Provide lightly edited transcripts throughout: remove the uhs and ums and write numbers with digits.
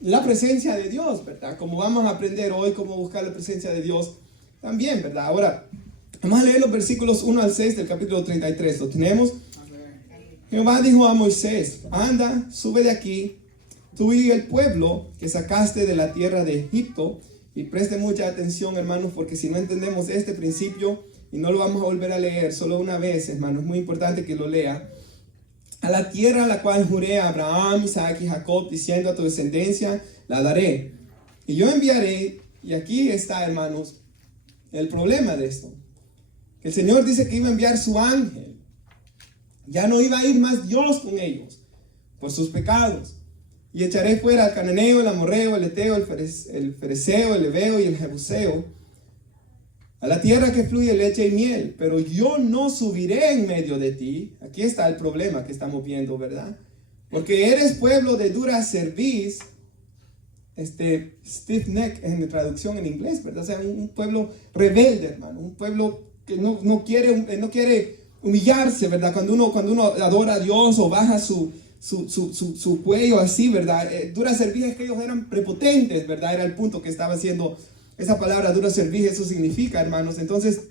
la presencia de Dios, ¿verdad? Como vamos a aprender hoy cómo buscar la presencia de Dios también, ¿verdad? Ahora, vamos a leer los versículos 1 al 6 del capítulo 33. ¿Lo tenemos? Jehová dijo a Moisés: anda, sube de aquí, tú y el pueblo que sacaste de la tierra de Egipto. Y preste mucha atención, hermanos, porque si no entendemos este principio, y no lo vamos a volver a leer solo una vez, hermanos, es muy importante que lo lea. A la tierra a la cual juré a Abraham, Isaac y Jacob, diciendo: a tu descendencia la daré. Y yo enviaré, y aquí está, hermanos, el problema de esto. El Señor dice que iba a enviar su ángel. Ya no iba a ir más Dios con ellos por sus pecados. Y echaré fuera al cananeo, el amorreo, el eteo, el fereceo, el heveo y el jebuseo, a la tierra que fluye leche y miel. Pero yo no subiré en medio de ti. Aquí está el problema que estamos viendo, ¿verdad? Porque eres pueblo de dura cerviz, stiff neck en la traducción en inglés, ¿verdad? O sea, un pueblo rebelde, hermano, un pueblo que no quiere humillarse, ¿verdad? Cuando uno adora a Dios o baja su cuello así, ¿verdad? Dura cerviz es que ellos eran prepotentes, ¿verdad? Era el punto que estaba haciendo esa palabra dura cerviz. Eso significa, hermanos. Entonces,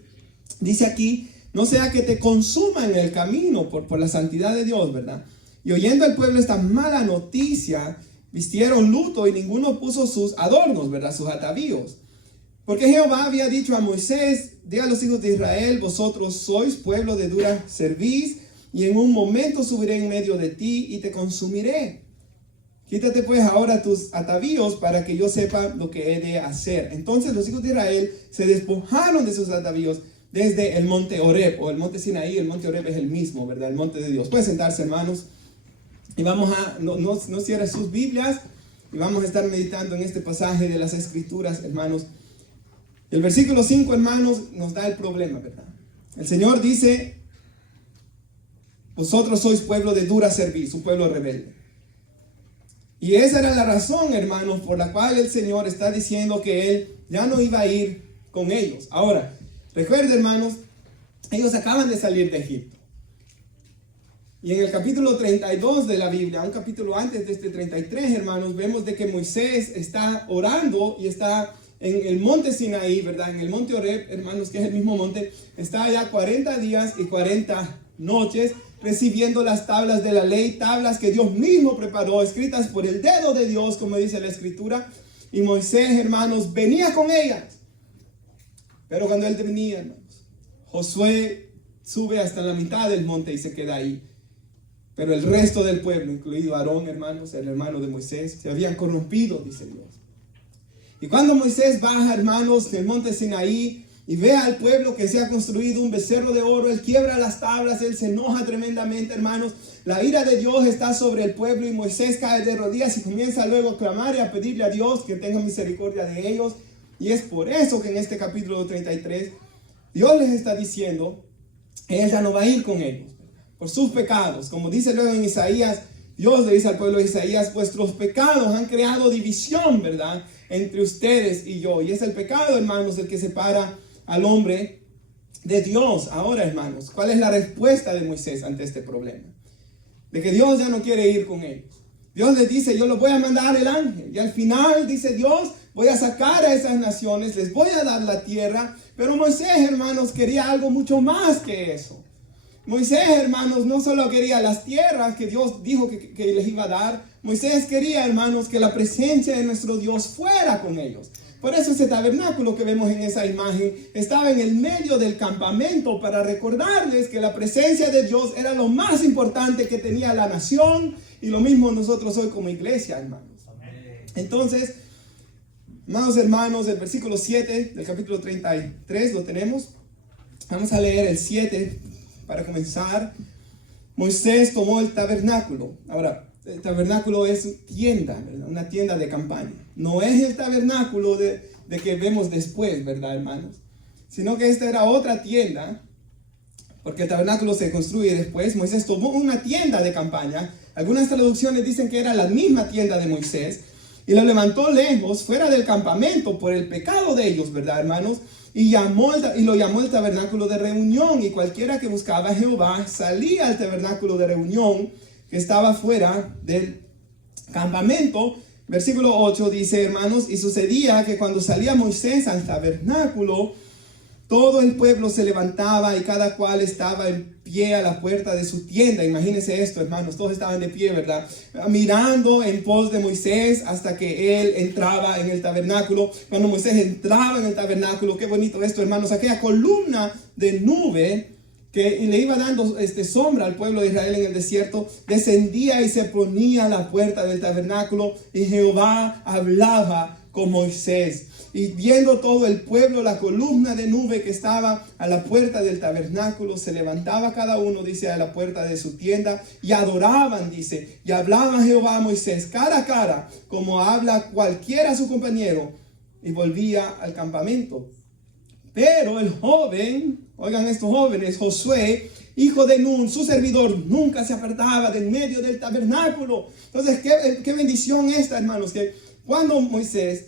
dice aquí: no sea que te consuman en el camino por la santidad de Dios, ¿verdad? Y oyendo al pueblo esta mala noticia, vistieron luto y ninguno puso sus adornos, ¿verdad? Sus atavíos. Porque Jehová había dicho a Moisés: di a los hijos de Israel: vosotros sois pueblo de dura cerviz, y en un momento subiré en medio de ti y te consumiré. Quítate pues ahora tus atavíos para que yo sepa lo que he de hacer. Entonces los hijos de Israel se despojaron de sus atavíos desde el monte Horeb, o el monte Sinaí. El monte Horeb es el mismo, ¿verdad? El monte de Dios. Pueden sentarse, hermanos. Y vamos a, no cierren sus Biblias, y vamos a estar meditando en este pasaje de las Escrituras, hermanos. El versículo 5, hermanos, nos da el problema, ¿verdad? El Señor dice: vosotros sois pueblo de dura cerviz, un pueblo rebelde. Y esa era la razón, hermanos, por la cual el Señor está diciendo que Él ya no iba a ir con ellos. Ahora, recuerden, hermanos, ellos acaban de salir de Egipto. Y en el capítulo 32 de la Biblia, un capítulo antes de este 33, hermanos, vemos de que Moisés está orando y está en el monte Sinaí, ¿verdad? En el monte Horeb, hermanos, que es el mismo monte. Está allá 40 días y 40 noches recibiendo las tablas de la ley, tablas que Dios mismo preparó, escritas por el dedo de Dios, como dice la Escritura. Y Moisés, hermanos, venía con ellas. Pero cuando él venía, hermanos, Josué sube hasta la mitad del monte y se queda ahí. Pero el resto del pueblo, incluido Aarón, hermanos, el hermano de Moisés, se habían corrompido, dice Dios. Y cuando Moisés baja, hermanos, del monte Sinaí y ve al pueblo que se ha construido un becerro de oro, él quiebra las tablas, él se enoja tremendamente, hermanos. La ira de Dios está sobre el pueblo y Moisés cae de rodillas y comienza luego a clamar y a pedirle a Dios que tenga misericordia de ellos. Y es por eso que en este capítulo 33 Dios les está diciendo que Él ya no va a ir con ellos por sus pecados. Como dice luego en Isaías, Dios le dice al pueblo de Isaías: vuestros pecados han creado división, ¿verdad?, entre ustedes y yo. Y es el pecado, hermanos, el que separa al hombre de Dios. Ahora, hermanos, ¿cuál es la respuesta de Moisés ante este problema? De que Dios ya no quiere ir con ellos. Dios les dice: yo los voy a mandar el ángel. Y al final dice Dios: voy a sacar a esas naciones, les voy a dar la tierra. Pero Moisés, hermanos, quería algo mucho más que eso. Moisés, hermanos, no solo quería las tierras que Dios dijo que les iba a dar. Moisés quería, hermanos, que la presencia de nuestro Dios fuera con ellos. Por eso ese tabernáculo que vemos en esa imagen estaba en el medio del campamento, para recordarles que la presencia de Dios era lo más importante que tenía la nación, y lo mismo nosotros hoy como iglesia, hermanos. Entonces, amados hermanos, el versículo 7 del capítulo 33 lo tenemos. Vamos a leer el 7 para comenzar. Moisés tomó el tabernáculo. Ahora, el tabernáculo es tienda, ¿verdad? Una tienda de campaña. No es el tabernáculo de que vemos después, ¿verdad, hermanos? Sino que esta era otra tienda, porque el tabernáculo se construye después. Moisés tomó una tienda de campaña. Algunas traducciones dicen que era la misma tienda de Moisés, y lo levantó lejos, fuera del campamento, por el pecado de ellos, ¿verdad, hermanos? Y lo llamó el tabernáculo de reunión. Y cualquiera que buscaba a Jehová salía al tabernáculo de reunión, que estaba fuera del campamento, Versículo 8 dice, hermanos, y sucedía que cuando salía Moisés al tabernáculo, todo el pueblo se levantaba y cada cual estaba en pie a la puerta de su tienda. Imagínense esto, hermanos, todos estaban de pie, ¿verdad? Mirando en pos de Moisés hasta que él entraba en el tabernáculo. Cuando Moisés entraba en el tabernáculo, qué bonito esto, hermanos, aquella columna de nube que le iba dando sombra al pueblo de Israel en el desierto, descendía y se ponía a la puerta del tabernáculo, y Jehová hablaba con Moisés. Y viendo todo el pueblo la columna de nube que estaba a la puerta del tabernáculo, se levantaba cada uno, dice, a la puerta de su tienda, y adoraban, dice, y hablaba Jehová a Moisés cara a cara, como habla cualquiera a su compañero, y volvía al campamento. Pero el joven, oigan estos jóvenes, Josué, hijo de Nun, su servidor, nunca se apartaba del medio del tabernáculo. Entonces, qué bendición esta, hermanos, que cuando Moisés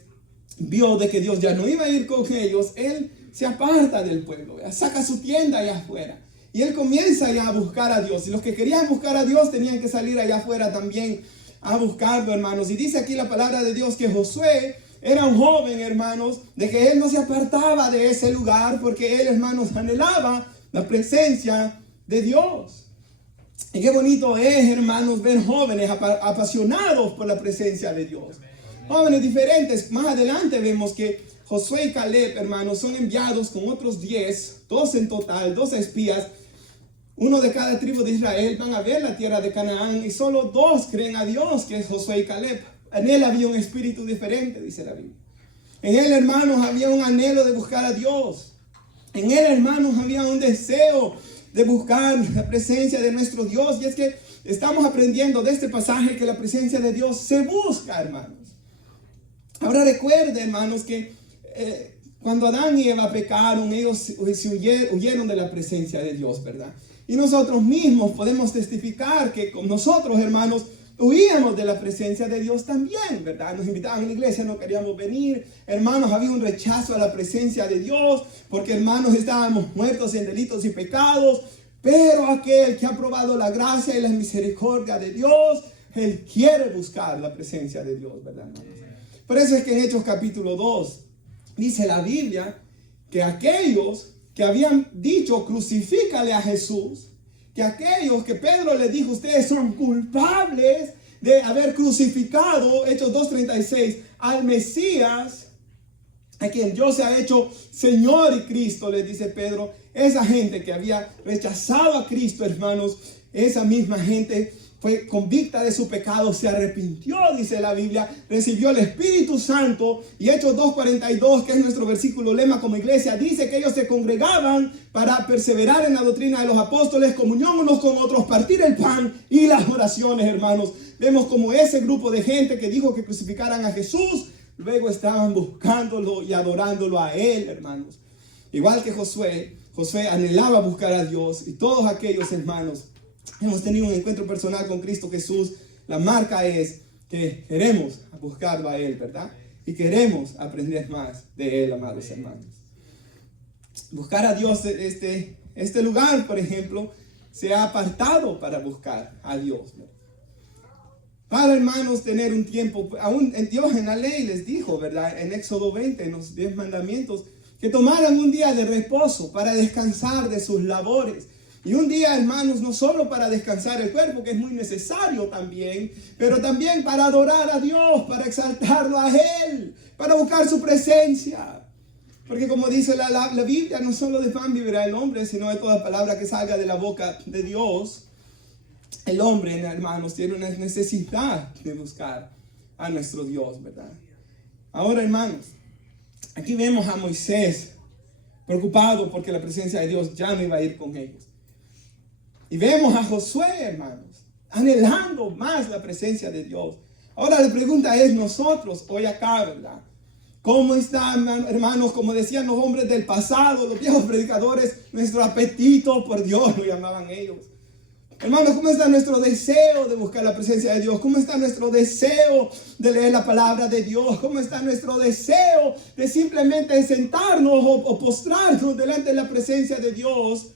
vio de que Dios ya no iba a ir con ellos, él se aparta del pueblo, saca su tienda allá afuera. Y él comienza ya a buscar a Dios. Y los que querían buscar a Dios tenían que salir allá afuera también a buscarlo, hermanos. Y dice aquí la palabra de Dios que Josué era un joven, hermanos, de que él no se apartaba de ese lugar porque él, hermanos, anhelaba la presencia de Dios. Y qué bonito es, hermanos, ver jóvenes apasionados por la presencia de Dios. Jóvenes diferentes. Más adelante vemos que Josué y Caleb, hermanos, son enviados con otros 10, 12 en total, 12 espías. Uno de cada tribu de Israel van a ver la tierra de Canaán y solo 2 creen a Dios, que es Josué y Caleb. En él había un espíritu diferente, dice la Biblia. En él, hermanos, había un anhelo de buscar a Dios. En él, hermanos, había un deseo de buscar la presencia de nuestro Dios. Y es que estamos aprendiendo de este pasaje que la presencia de Dios se busca, hermanos. Ahora recuerden, hermanos, que cuando Adán y Eva pecaron, ellos huyeron de la presencia de Dios, ¿verdad? Y nosotros mismos podemos testificar que con nosotros, hermanos, huíamos de la presencia de Dios también, ¿verdad? Nos invitaban a la iglesia, no queríamos venir. Hermanos, había un rechazo a la presencia de Dios, porque, hermanos, estábamos muertos en delitos y pecados. Pero aquel que ha probado la gracia y la misericordia de Dios, él quiere buscar la presencia de Dios, ¿verdad, hermanos? Por eso es que en Hechos capítulo 2 dice la Biblia que aquellos que habían dicho crucifícale a Jesús, que aquellos que Pedro les dijo, ustedes son culpables de haber crucificado, Hechos 2:36, al Mesías, a quien Dios se ha hecho Señor y Cristo, les dice Pedro. Esa gente que había rechazado a Cristo, hermanos, esa misma gente fue convicta de su pecado, se arrepintió, dice la Biblia, recibió el Espíritu Santo. Y Hechos 2:42, que es nuestro versículo lema como iglesia, dice que ellos se congregaban para perseverar en la doctrina de los apóstoles, comunión unos con otros, partir el pan y las oraciones, hermanos. Vemos como ese grupo de gente que dijo que crucificaran a Jesús, luego estaban buscándolo y adorándolo a él, hermanos. Igual que Josué anhelaba buscar a Dios, y todos aquellos, hermanos, hemos tenido un encuentro personal con Cristo Jesús. La marca es que queremos buscarlo a Él, ¿verdad? Y queremos aprender más de Él, amados hermanos. Buscar a Dios, este lugar, por ejemplo, se ha apartado para buscar a Dios, ¿no? Para, hermanos, tener un tiempo, aún Dios en la ley les dijo, ¿verdad? En Éxodo 20, en los 10 mandamientos, que tomaran un día de reposo para descansar de sus labores. Y un día, hermanos, no solo para descansar el cuerpo, que es muy necesario también, pero también para adorar a Dios, para exaltarlo a Él, para buscar su presencia. Porque como dice la Biblia, no solo de pan vivirá el hombre, sino de toda palabra que salga de la boca de Dios. El hombre, hermanos, tiene una necesidad de buscar a nuestro Dios, ¿verdad? Ahora, hermanos, aquí vemos a Moisés preocupado porque la presencia de Dios ya no iba a ir con ellos. Y vemos a Josué, hermanos, anhelando más la presencia de Dios. Ahora la pregunta es, nosotros hoy acá, ¿verdad? ¿Cómo están, hermanos? Como decían los hombres del pasado, los viejos predicadores, nuestro apetito por Dios, lo llamaban ellos. Hermanos, ¿cómo está nuestro deseo de buscar la presencia de Dios? ¿Cómo está nuestro deseo de leer la palabra de Dios? ¿Cómo está nuestro deseo de simplemente sentarnos o postrarnos delante de la presencia de Dios?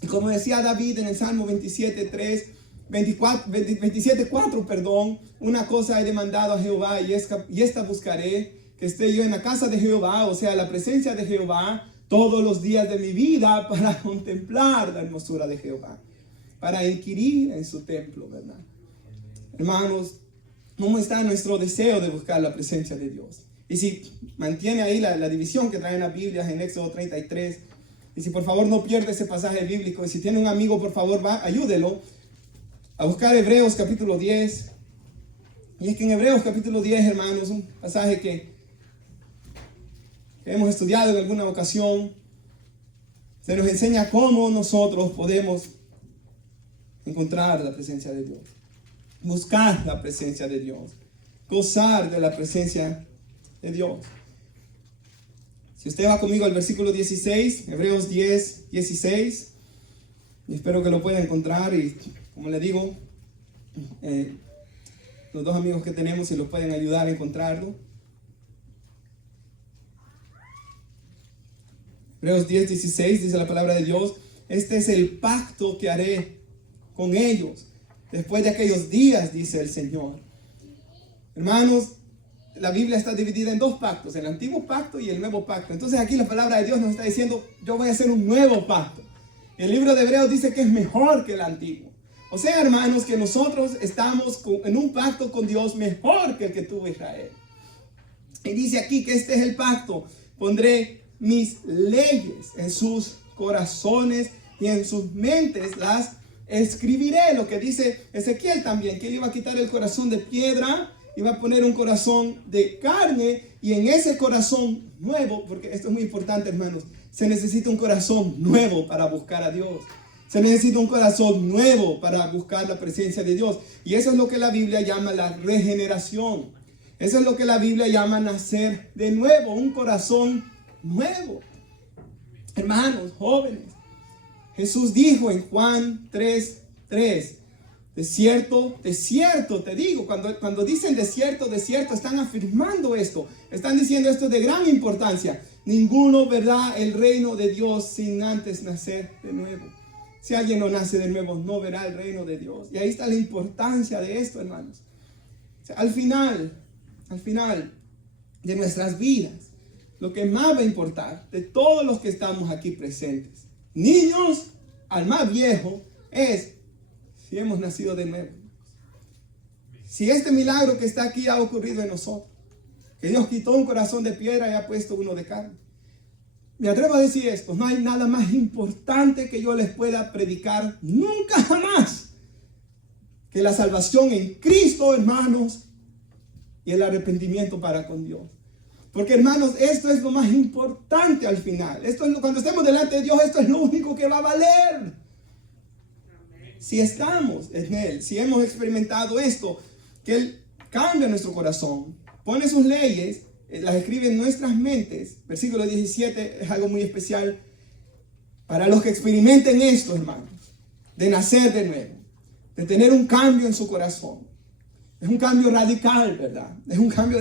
Y como decía David en el Salmo 27:3, 27:4, perdón, una cosa he demandado a Jehová y esta buscaré, que esté yo en la casa de Jehová, o sea, la presencia de Jehová, todos los días de mi vida para contemplar la hermosura de Jehová, para inquirir en su templo, ¿verdad? Hermanos, ¿cómo está nuestro deseo de buscar la presencia de Dios? Y si mantiene ahí la división que traen las Biblias en Éxodo 33, y si por favor no pierde ese pasaje bíblico, y si tiene un amigo, por favor, ayúdelo a buscar Hebreos capítulo 10. Y es que en Hebreos capítulo 10, hermanos, un pasaje que hemos estudiado en alguna ocasión, se nos enseña cómo nosotros podemos encontrar la presencia de Dios, buscar la presencia de Dios, gozar de la presencia de Dios. Si usted va conmigo al versículo 16, Hebreos 10, 16, y espero que lo pueda encontrar, y como le digo, los dos amigos que tenemos, si los pueden ayudar a encontrarlo. Hebreos 10, 16 dice la palabra de Dios: este es el pacto que haré con ellos después de aquellos días, dice el Señor. Hermanos, la Biblia está dividida en dos pactos, el antiguo pacto y el nuevo pacto. Entonces aquí la palabra de Dios nos está diciendo: yo voy a hacer un nuevo pacto. El libro de Hebreos dice que es mejor que el antiguo. O sea, hermanos, que nosotros estamos en un pacto con Dios mejor que el que tuvo Israel. Y dice aquí que este es el pacto: pondré mis leyes en sus corazones y en sus mentes las escribiré. Lo que dice Ezequiel también, que él iba a quitar el corazón de piedra, iba a poner un corazón de carne, y en ese corazón nuevo, porque esto es muy importante, hermanos, se necesita un corazón nuevo para buscar a Dios. Se necesita un corazón nuevo para buscar la presencia de Dios. Y eso es lo que la Biblia llama la regeneración. Eso es lo que la Biblia llama nacer de nuevo, un corazón nuevo. Hermanos, jóvenes, Jesús dijo en Juan 3:3, de cierto te digo. Cuando dicen de cierto, están afirmando esto. Están diciendo esto de gran importancia. Ninguno verá el reino de Dios sin antes nacer de nuevo. Si alguien no nace de nuevo, no verá el reino de Dios. Y ahí está la importancia de esto, hermanos. O sea, al final de nuestras vidas, lo que más va a importar de todos los que estamos aquí presentes, niños al más viejo, es si hemos nacido de nuevo. Si este milagro que está aquí ha ocurrido en nosotros, que Dios quitó un corazón de piedra y ha puesto uno de carne. Me atrevo a decir esto: no hay nada más importante que yo les pueda predicar nunca jamás que la salvación en Cristo, hermanos, y el arrepentimiento para con Dios. Porque, hermanos, esto es lo más importante al final. Cuando estemos delante de Dios, esto es lo único que va a valer. Si estamos en Él, si hemos experimentado esto, que Él cambia nuestro corazón, pone sus leyes, las escribe en nuestras mentes. Versículo 17 es algo muy especial para los que experimenten esto, hermanos, de nacer de nuevo, de tener un cambio en su corazón. Es un cambio radical, ¿verdad? Es un cambio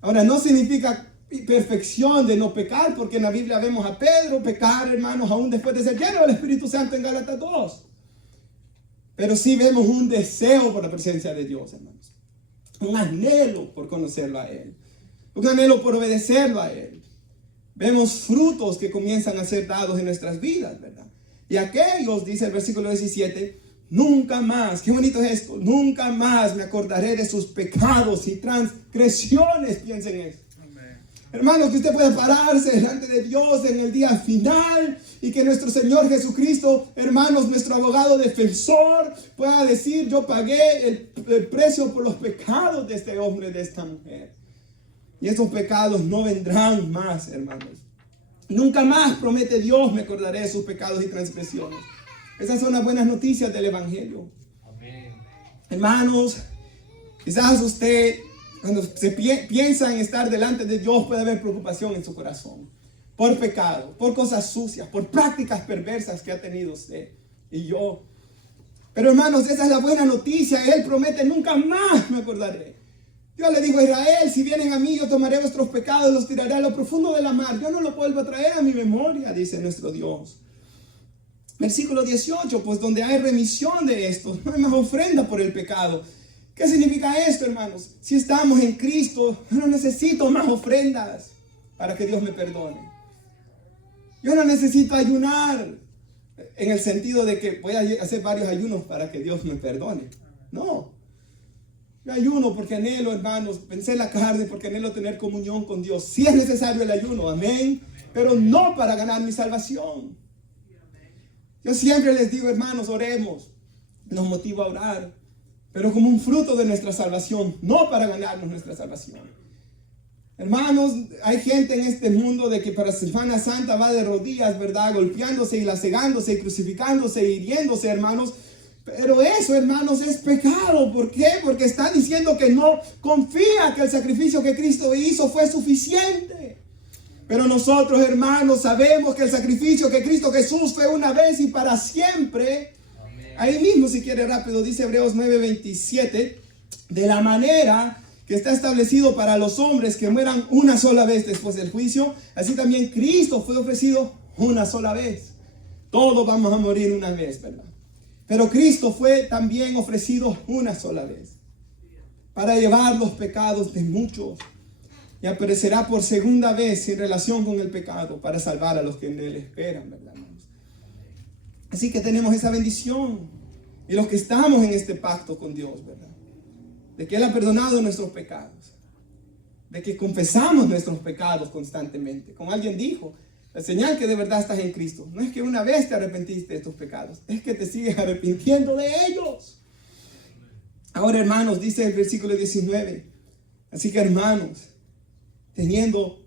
Ahora, no significa perfección de no pecar, porque en la Biblia vemos a Pedro pecar, hermanos, aún después de ser lleno del Espíritu Santo en Gálatas 2. Pero sí vemos un deseo por la presencia de Dios, hermanos. Un anhelo por conocerlo a Él. Un anhelo por obedecerlo a Él. Vemos frutos que comienzan a ser dados en nuestras vidas, ¿verdad? Y aquellos, dice el versículo 17, nunca más, qué bonito es esto, nunca más me acordaré de sus pecados y transgresiones. Piensen en eso. Hermanos, que usted pueda pararse delante de Dios en el día final y que nuestro Señor Jesucristo, hermanos, nuestro abogado defensor, pueda decir: yo pagué el precio por los pecados de este hombre, de esta mujer. Y esos pecados no vendrán más, hermanos. Nunca más, promete Dios, me acordaré de sus pecados y transgresiones. Esas son las buenas noticias del Evangelio. Amén. Hermanos, quizás usted, cuando se piensa en estar delante de Dios, puede haber preocupación en su corazón. Por pecado, por cosas sucias, por prácticas perversas que ha tenido usted y yo. Pero, hermanos, esa es la buena noticia. Él promete: nunca más me acordaré. Dios le dijo a Israel: si vienen a mí, yo tomaré vuestros pecados, los tiraré a lo profundo de la mar. Yo no los vuelvo a traer a mi memoria, dice nuestro Dios. Versículo 18, pues donde hay remisión de esto, no hay más ofrenda por el pecado. ¿Qué significa esto, hermanos? Si estamos en Cristo, yo no necesito más ofrendas para que Dios me perdone. Yo no necesito ayunar en el sentido de que voy a hacer varios ayunos para que Dios me perdone. No. Yo ayuno porque anhelo, hermanos, vencer la carne, porque anhelo tener comunión con Dios. Sí es necesario el ayuno, amén, pero no para ganar mi salvación. Yo siempre les digo, hermanos, oremos. Nos motiva a orar, pero como un fruto de nuestra salvación, no para ganarnos nuestra salvación. Hermanos, hay gente en este mundo de que para Semana Santa va de rodillas, ¿verdad? Golpeándose y lacegándose y crucificándose y hiriéndose, hermanos. Pero eso, hermanos, es pecado. ¿Por qué? Porque está diciendo que no confía que el sacrificio que Cristo hizo fue suficiente. Pero nosotros, hermanos, sabemos que el sacrificio que Cristo Jesús fue una vez y para siempre. Amén. Ahí mismo, si quiere rápido, dice Hebreos 9:27, de la manera que está establecido para los hombres que mueran una sola vez después del juicio, así también Cristo fue ofrecido una sola vez. Todos vamos a morir una vez, ¿verdad? Pero Cristo fue también ofrecido una sola vez para llevar los pecados de muchos, y aparecerá por segunda vez en relación con el pecado para salvar a los que en él esperan, ¿verdad, hermanos? Así que tenemos esa bendición, y los que estamos en este pacto con Dios, ¿verdad? De que Él ha perdonado nuestros pecados, de que confesamos nuestros pecados constantemente. Como alguien dijo, la señal que de verdad estás en Cristo no es que una vez te arrepentiste de tus pecados, es que te sigues arrepintiendo de ellos. Ahora, hermanos, dice el versículo 19, así que, hermanos, teniendo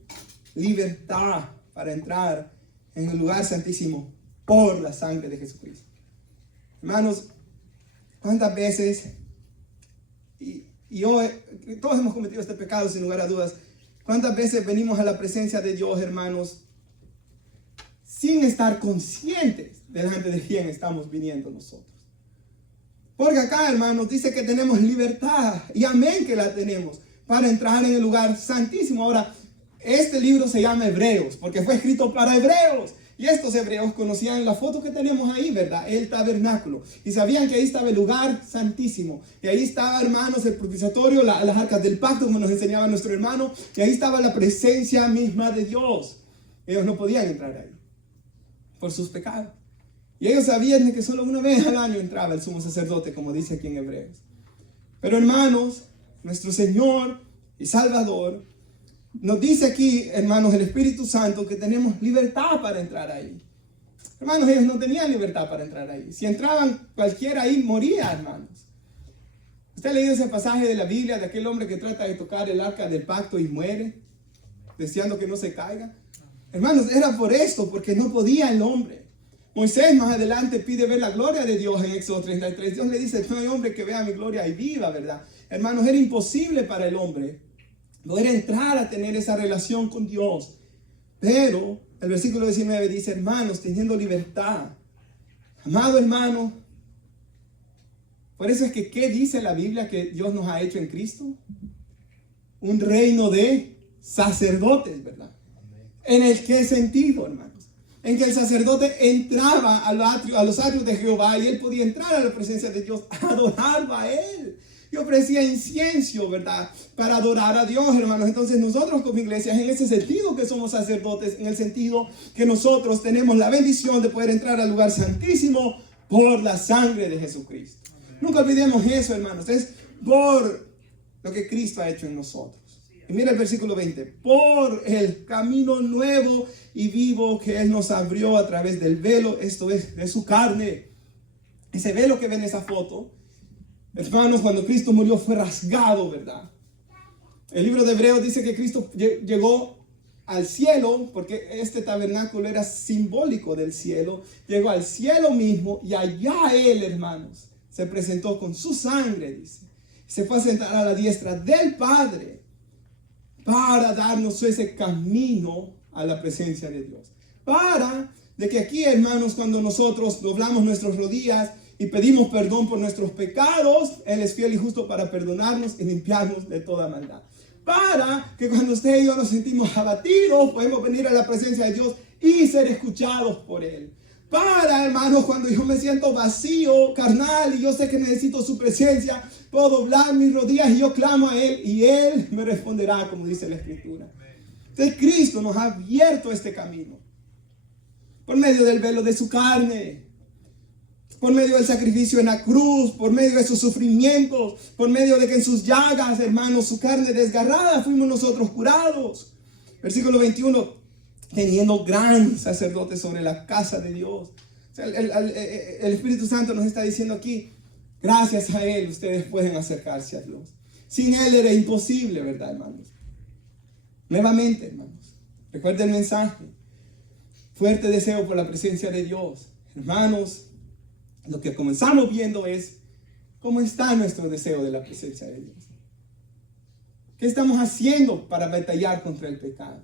libertad para entrar en el lugar santísimo por la sangre de Jesucristo. Hermanos, ¿cuántas veces, y hoy, todos hemos cometido este pecado sin lugar a dudas, cuántas veces venimos a la presencia de Dios, hermanos, sin estar conscientes delante de quién estamos viniendo nosotros? Porque acá, hermanos, dice que tenemos libertad, y amén que la tenemos, para entrar en el lugar santísimo. Ahora, este libro se llama Hebreos, porque fue escrito para hebreos. Y estos hebreos conocían la foto que tenemos ahí, ¿verdad? El tabernáculo. Y sabían que ahí estaba el lugar santísimo. Y ahí estaba, hermanos, el propiciatorio, las arcas del pacto, como nos enseñaba nuestro hermano. Y ahí estaba la presencia misma de Dios. Ellos no podían entrar ahí por sus pecados. Y ellos sabían que solo una vez al año entraba el sumo sacerdote, como dice aquí en Hebreos. Pero, hermanos, nuestro Señor y Salvador nos dice aquí, hermanos, el Espíritu Santo, que tenemos libertad para entrar ahí. Hermanos, ellos no tenían libertad para entrar ahí. Si entraban cualquiera ahí, moría, hermanos. ¿Usted ha leído ese pasaje de la Biblia de aquel hombre que trata de tocar el arca del pacto y muere, deseando que no se caiga? Hermanos, era por esto, porque no podía el hombre. Moisés más adelante pide ver la gloria de Dios en Éxodo 33. Dios le dice, no hay hombre que vea mi gloria y viva, ¿verdad? Hermanos, era imposible para el hombre poder entrar a tener esa relación con Dios. Pero el versículo 19 dice, hermanos, teniendo libertad. Amado hermano, por eso es que, ¿qué dice la Biblia que Dios nos ha hecho en Cristo? Un reino de sacerdotes, ¿verdad? ¿En el qué sentido, hermanos? En que el sacerdote entraba a los atrios de Jehová y él podía entrar a la presencia de Dios, adorarlo a él. Y ofrecía incienso, ¿verdad? Para adorar a Dios, hermanos. Entonces nosotros como iglesia, en ese sentido que somos sacerdotes, en el sentido que nosotros tenemos la bendición de poder entrar al lugar santísimo por la sangre de Jesucristo. Nunca olvidemos eso, hermanos. Es por lo que Cristo ha hecho en nosotros. Y mira el versículo 20. Por el camino nuevo y vivo que Él nos abrió a través del velo, esto es, de su carne. Ese velo que ven en esa foto, hermanos, cuando Cristo murió fue rasgado, ¿verdad? El libro de Hebreos dice que Cristo llegó al cielo, porque este tabernáculo era simbólico del cielo. Llegó al cielo mismo y allá Él, hermanos, se presentó con su sangre, dice. Se fue a sentar a la diestra del Padre para darnos ese camino a la presencia de Dios. Para de que aquí, hermanos, cuando nosotros doblamos nuestras rodillas y pedimos perdón por nuestros pecados, Él es fiel y justo para perdonarnos y limpiarnos de toda maldad. Para que cuando usted y yo nos sentimos abatidos, podemos venir a la presencia de Dios y ser escuchados por Él. Para, hermanos, cuando yo me siento vacío, carnal, y yo sé que necesito su presencia, puedo doblar mis rodillas y yo clamo a Él y Él me responderá, como dice la Escritura. Entonces Cristo nos ha abierto este camino por medio del velo de su carne, por medio del sacrificio en la cruz, por medio de sus sufrimientos, por medio de que en sus llagas, hermanos, su carne desgarrada, fuimos nosotros curados. Versículo 21, teniendo gran sacerdote sobre la casa de Dios. O sea, el Espíritu Santo nos está diciendo aquí, gracias a Él ustedes pueden acercarse a Dios. Sin Él era imposible, ¿verdad, hermanos? Nuevamente, hermanos, recuerden el mensaje. Fuerte deseo por la presencia de Dios. Hermanos, lo que comenzamos viendo es cómo está nuestro deseo de la presencia de Dios. ¿Qué estamos haciendo para batallar contra el pecado?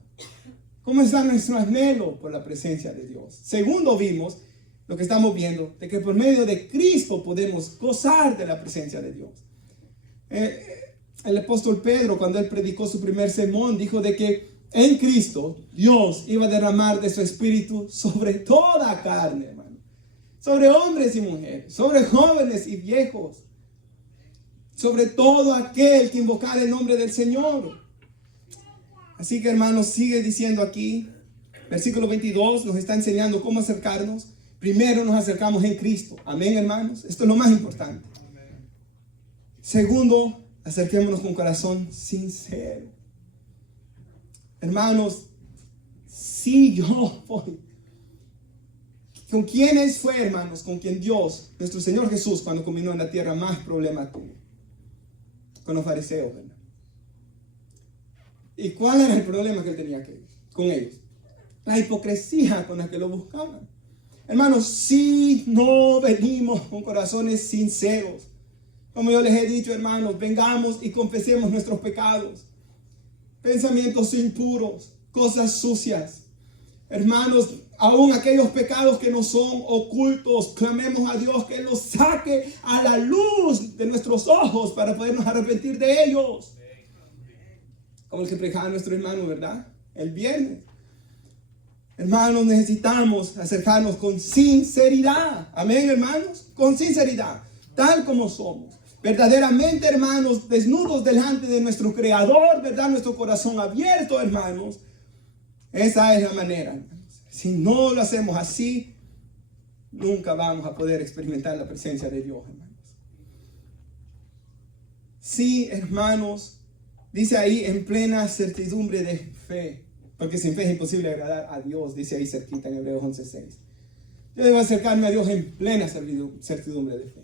¿Cómo está nuestro anhelo por la presencia de Dios? Segundo, vimos lo que estamos viendo, de que por medio de Cristo podemos gozar de la presencia de Dios. El apóstol Pedro, cuando él predicó su primer sermón, dijo de que en Cristo Dios iba a derramar de su espíritu sobre toda carne, hermano. Sobre hombres y mujeres, sobre jóvenes y viejos, sobre todo aquel que invocara el nombre del Señor. Así que, hermanos, sigue diciendo aquí, versículo 22 nos está enseñando cómo acercarnos. Primero nos acercamos en Cristo. Amén, hermanos. Esto es lo más importante. Segundo, acerquémonos con corazón sincero. Hermanos, si yo voy, ¿con quiénes fue, hermanos? Con quien Dios, nuestro Señor Jesús, cuando caminó en la tierra, más problemas tuvo. Con los fariseos, ¿verdad? ¿Y cuál era el problema que él tenía con ellos? La hipocresía con la que lo buscaban. Hermanos, si no venimos con corazones sinceros, como yo les he dicho, hermanos, vengamos y confesemos nuestros pecados, pensamientos impuros, cosas sucias. Hermanos, aún aquellos pecados que no son ocultos, clamemos a Dios que los saque a la luz de nuestros ojos para podernos arrepentir de ellos. Como el que predicaba nuestro hermano, ¿verdad? El viernes. Hermanos, necesitamos acercarnos con sinceridad. Amén, hermanos. Con sinceridad, tal como somos. Verdaderamente, hermanos, desnudos delante de nuestro Creador, ¿verdad? Nuestro corazón abierto, hermanos. Esa es la manera, hermanos. Si no lo hacemos así, nunca vamos a poder experimentar la presencia de Dios, hermanos. Sí, hermanos, dice ahí en plena certidumbre de fe, porque sin fe es imposible agradar a Dios, dice ahí cerquita en Hebreos 11:6. Yo debo acercarme a Dios en plena certidumbre de fe.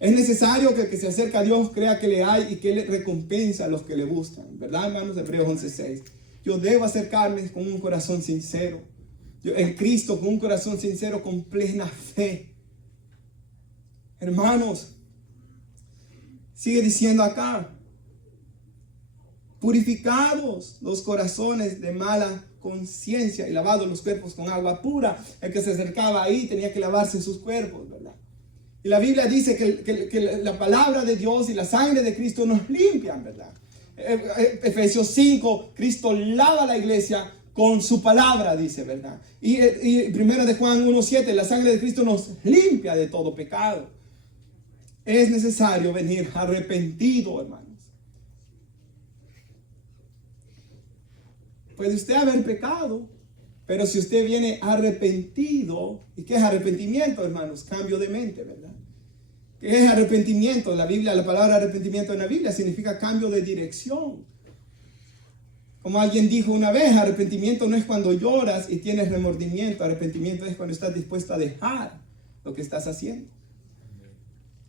Es necesario que el que se acerca a Dios crea que le hay y que le recompensa a los que le buscan, ¿verdad, hermanos? Hebreos 11:6. Yo debo acercarme con un corazón sincero. En Cristo, con un corazón sincero, con plena fe. Hermanos, sigue diciendo acá, purificados los corazones de mala conciencia y lavados los cuerpos con agua pura. El que se acercaba ahí tenía que lavarse sus cuerpos, ¿verdad? Y la Biblia dice que la palabra de Dios y la sangre de Cristo nos limpian, ¿verdad? Efesios 5, Cristo lava la iglesia con su palabra, dice, ¿verdad? Y primera de Juan 1:7, la sangre de Cristo nos limpia de todo pecado. Es necesario venir arrepentido, hermanos. Puede usted haber pecado, pero si usted viene arrepentido, ¿y qué es arrepentimiento, hermanos? Cambio de mente, ¿verdad? ¿Qué es arrepentimiento? La palabra arrepentimiento en la Biblia significa cambio de dirección. Como alguien dijo una vez, arrepentimiento no es cuando lloras y tienes remordimiento. Arrepentimiento es cuando estás dispuesto a dejar lo que estás haciendo.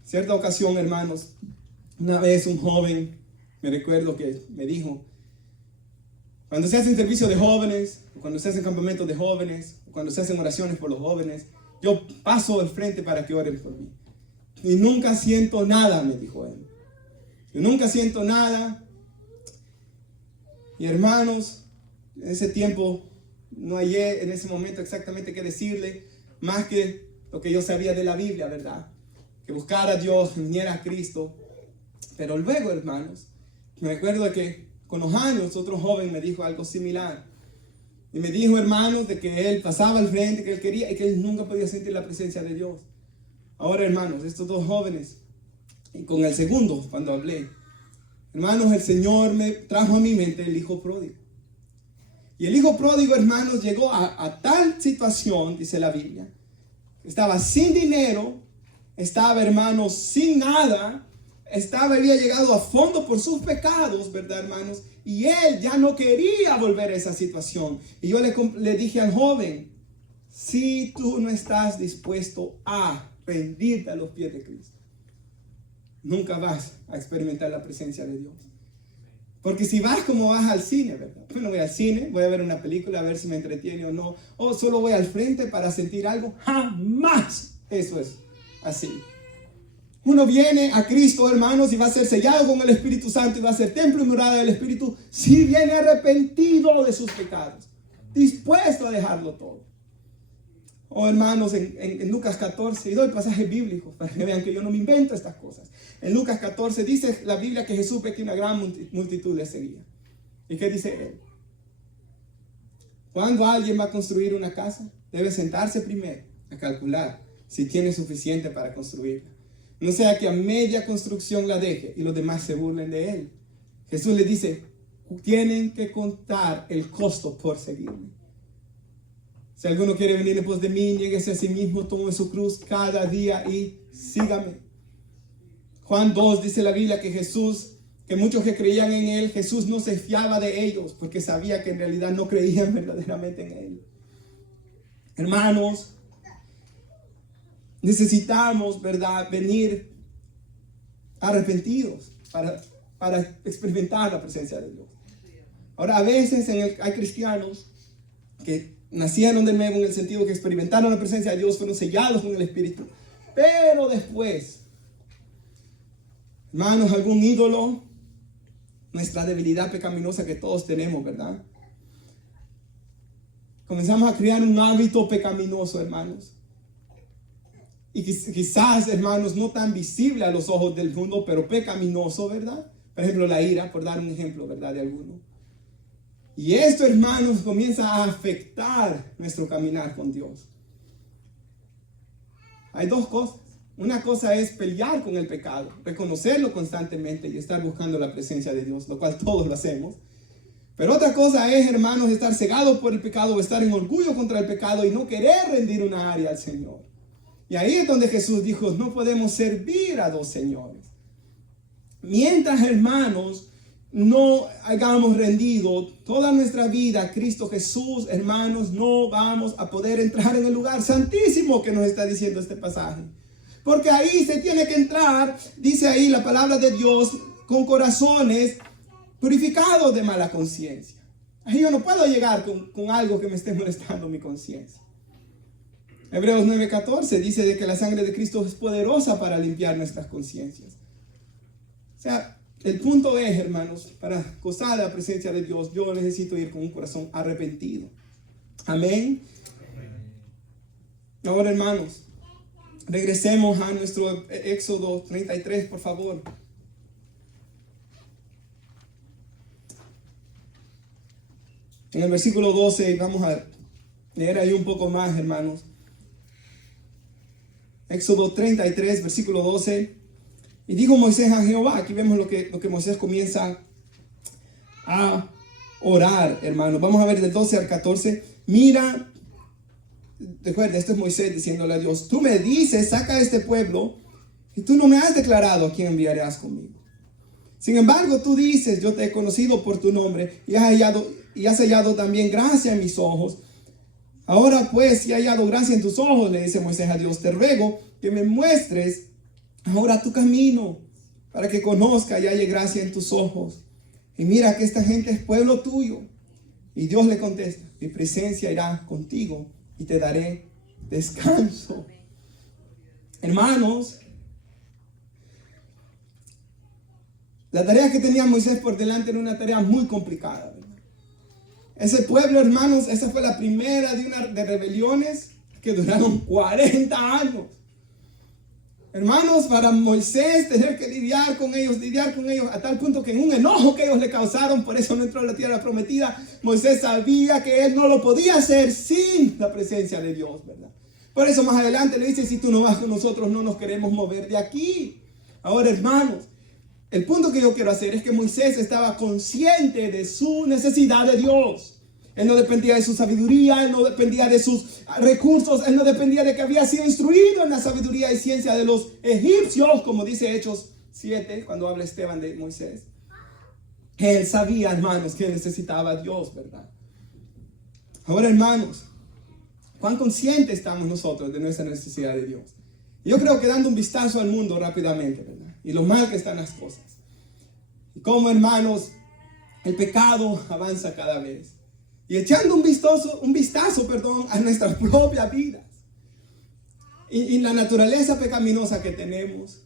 Cierta ocasión, hermanos, una vez un joven, me recuerdo que me dijo, cuando se hacen servicios de jóvenes, cuando se hacen campamentos de jóvenes, cuando se hacen oraciones por los jóvenes, yo paso al frente para que oren por mí. Y nunca siento nada, me dijo él. Yo nunca siento nada. Y hermanos, en ese tiempo no hallé en ese momento exactamente qué decirle, más que lo que yo sabía de la Biblia, ¿verdad? Que buscara a Dios, que viniera a Cristo. Pero luego, hermanos, me recuerdo que con los años otro joven me dijo algo similar. Y me dijo, hermanos, de que él pasaba al frente, que él quería y que él nunca podía sentir la presencia de Dios. Ahora, hermanos, estos dos jóvenes, y con el segundo, cuando hablé, hermanos, el Señor me trajo a mi mente el hijo pródigo. Y el hijo pródigo, hermanos, llegó a tal situación, dice la Biblia, estaba sin dinero, estaba, hermanos, sin nada, había llegado a fondo por sus pecados, ¿verdad, hermanos? Y él ya no quería volver a esa situación. Y yo le dije al joven, si tú no estás dispuesto a rendirte a los pies de Cristo, nunca vas a experimentar la presencia de Dios. Porque si vas como vas al cine, ¿verdad? Bueno, voy al cine, voy a ver una película, a ver si me entretiene o no. O solo voy al frente para sentir algo. Jamás eso es así. Uno viene a Cristo, hermanos, y va a ser sellado con el Espíritu Santo y va a ser templo y morada del Espíritu si viene arrepentido de sus pecados, dispuesto a dejarlo todo. Oh, hermanos, en Lucas 14, y doy pasajes bíblicos para que vean que yo no me invento estas cosas. En Lucas 14 dice la Biblia que Jesús ve que una gran multitud le seguía. ¿Y qué dice él? Cuando alguien va a construir una casa, debe sentarse primero a calcular si tiene suficiente para construirla. No sea que a media construcción la deje y los demás se burlen de él. Jesús le dice, tienen que contar el costo por seguirme. Si alguno quiere venir después de mí, niéguese a sí mismo, tome su cruz cada día y sígame. Juan 2 dice la Biblia que muchos que creían en él, Jesús no se fiaba de ellos porque sabía que en realidad no creían verdaderamente en él. Hermanos, necesitamos, ¿verdad?, venir arrepentidos para experimentar la presencia de Dios. Ahora, a veces hay cristianos que nacieron de nuevo en el sentido que experimentaron la presencia de Dios, fueron sellados con el Espíritu, pero después, hermanos, algún ídolo, nuestra debilidad pecaminosa que todos tenemos, ¿verdad? Comenzamos a crear un hábito pecaminoso, hermanos. Y quizás, hermanos, no tan visible a los ojos del mundo, pero pecaminoso, ¿verdad? Por ejemplo, la ira, por dar un ejemplo, ¿verdad?, de alguno. Y esto, hermanos, comienza a afectar nuestro caminar con Dios. Hay dos cosas. Una cosa es pelear con el pecado, reconocerlo constantemente y estar buscando la presencia de Dios, lo cual todos lo hacemos. Pero otra cosa es, hermanos, estar cegado por el pecado o estar en orgullo contra el pecado y no querer rendir una área al Señor. Y ahí es donde Jesús dijo, no podemos servir a dos señores. Mientras, hermanos, no hayamos rendido toda nuestra vida a Cristo Jesús, hermanos, no vamos a poder entrar en el lugar santísimo que nos está diciendo este pasaje. Porque ahí se tiene que entrar, dice ahí la palabra de Dios, con corazones purificados de mala conciencia. Ahí yo no puedo llegar con algo que me esté molestando mi conciencia. Hebreos 9:14 dice de que la sangre de Cristo es poderosa para limpiar nuestras conciencias. O sea, el punto es, hermanos, para gozar de la presencia de Dios, yo necesito ir con un corazón arrepentido. Amén. Ahora, hermanos, regresemos a nuestro Éxodo 33, por favor. En el versículo 12, vamos a leer ahí un poco más, hermanos. Éxodo 33, versículo 12. Y dijo Moisés a Jehová, aquí vemos lo que Moisés comienza a orar, hermanos. Vamos a ver del 12 al 14. Mira, recuerda, esto es Moisés diciéndole a Dios, tú me dices, saca a este pueblo, y tú no me has declarado a quién enviarás conmigo. Sin embargo, tú dices, yo te he conocido por tu nombre, y has hallado también gracia en mis ojos. Ahora pues, si he hallado gracia en tus ojos, le dice Moisés a Dios, te ruego que me muestres ahora tu camino, para que conozca y halle gracia en tus ojos. Y mira que esta gente es pueblo tuyo. Y Dios le contesta, mi presencia irá contigo y te daré descanso. Hermanos, la tarea que tenía Moisés por delante era una tarea muy complicada, ¿verdad? Ese pueblo, hermanos, esa fue la primera de rebeliones que duraron 40 años. Hermanos, para Moisés tener que lidiar con ellos, a tal punto que en un enojo que ellos le causaron, por eso no entró a la tierra prometida, Moisés sabía que él no lo podía hacer sin la presencia de Dios, ¿verdad? Por eso más adelante le dice, si tú no vas con nosotros, no nos queremos mover de aquí. Ahora, hermanos, el punto que yo quiero hacer es que Moisés estaba consciente de su necesidad de Dios. Él no dependía de su sabiduría, él no dependía de sus recursos, él no dependía de que había sido instruido en la sabiduría y ciencia de los egipcios, como dice Hechos 7, cuando habla Esteban de Moisés. Él sabía, hermanos, que necesitaba a Dios, ¿verdad? Ahora, hermanos, ¿cuán conscientes estamos nosotros de nuestra necesidad de Dios? Yo creo que dando un vistazo al mundo rápidamente, ¿verdad? Y lo mal que están las cosas. Y cómo, hermanos, el pecado avanza cada vez. Y echando un vistazo, a nuestras propias vidas. Y la naturaleza pecaminosa que tenemos.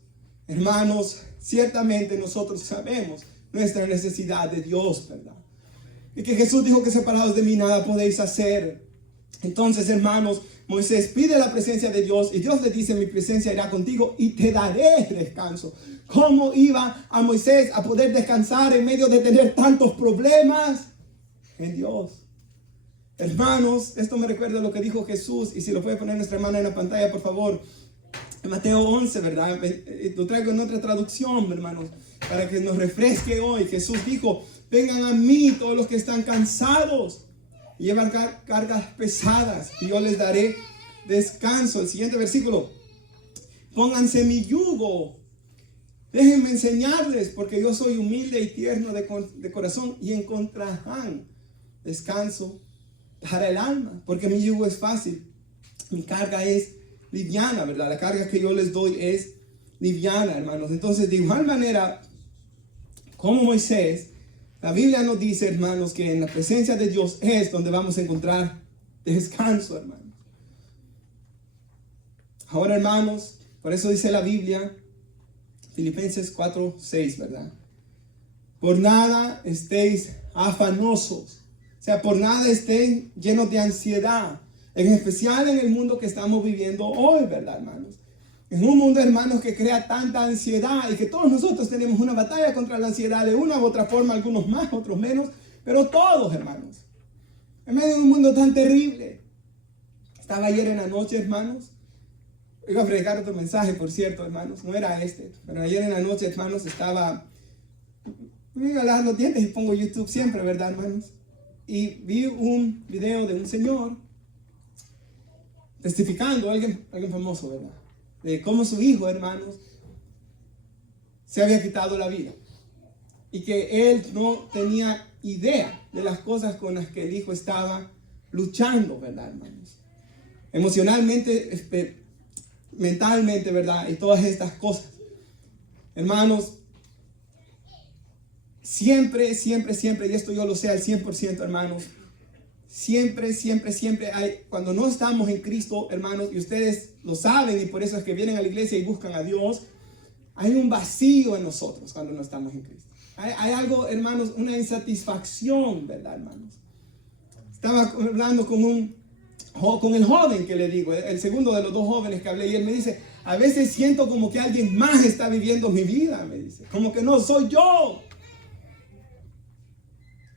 Hermanos, ciertamente nosotros sabemos nuestra necesidad de Dios, ¿verdad? Y que Jesús dijo que separados de mí nada podéis hacer. Entonces, hermanos, Moisés pide la presencia de Dios y Dios le dice, mi presencia irá contigo y te daré descanso. ¿Cómo iba a Moisés a poder descansar en medio de tener tantos problemas? En Dios. Hermanos, esto me recuerda lo que dijo Jesús, y si lo puede poner nuestra hermana en la pantalla, por favor. En Mateo 11, ¿verdad? Lo traigo en otra traducción, hermanos, para que nos refresque hoy. Jesús dijo, vengan a mí todos los que están cansados y llevan cargas pesadas, y yo les daré descanso. El siguiente versículo, pónganse mi yugo, déjenme enseñarles, porque yo soy humilde y tierno de corazón, y encontrarán descanso para el alma, porque mi yugo es fácil, mi carga es liviana, ¿verdad? La carga que yo les doy es liviana, hermanos. Entonces, de igual manera, como Moisés, la Biblia nos dice, hermanos, que en la presencia de Dios es donde vamos a encontrar descanso, hermanos. Ahora, hermanos, por eso dice la Biblia, Filipenses 4:6, ¿verdad? Por nada estéis afanosos. O sea, por nada estén llenos de ansiedad, en especial en el mundo que estamos viviendo hoy, ¿verdad, hermanos? En un mundo, hermanos, que crea tanta ansiedad y que todos nosotros tenemos una batalla contra la ansiedad de una u otra forma, algunos más, otros menos, pero todos, hermanos, en medio de un mundo tan terrible. Estaba ayer en la noche, hermanos, iba a predicar otro mensaje, por cierto, hermanos, no era este, pero ayer en la noche, hermanos, me iba a lavar los dientes y pongo YouTube siempre, ¿verdad, hermanos? Y vi un video de un señor testificando, alguien famoso, ¿verdad? De cómo su hijo, hermanos, se había quitado la vida. Y que él no tenía idea de las cosas con las que el hijo estaba luchando, ¿verdad, hermanos? Emocionalmente, mentalmente, ¿verdad? Y todas estas cosas. Hermanos, siempre, y esto yo lo sé al 100%, hermanos, siempre hay, cuando no estamos en Cristo, hermanos, y ustedes lo saben, y por eso es que vienen a la iglesia y buscan a Dios, hay un vacío en nosotros cuando no estamos en Cristo. Hay algo, hermanos, una insatisfacción, ¿verdad, hermanos? Estaba hablando con el joven que le digo, el segundo de los dos jóvenes que hablé, y él me dice, a veces siento como que alguien más está viviendo mi vida, me dice, como que no soy yo.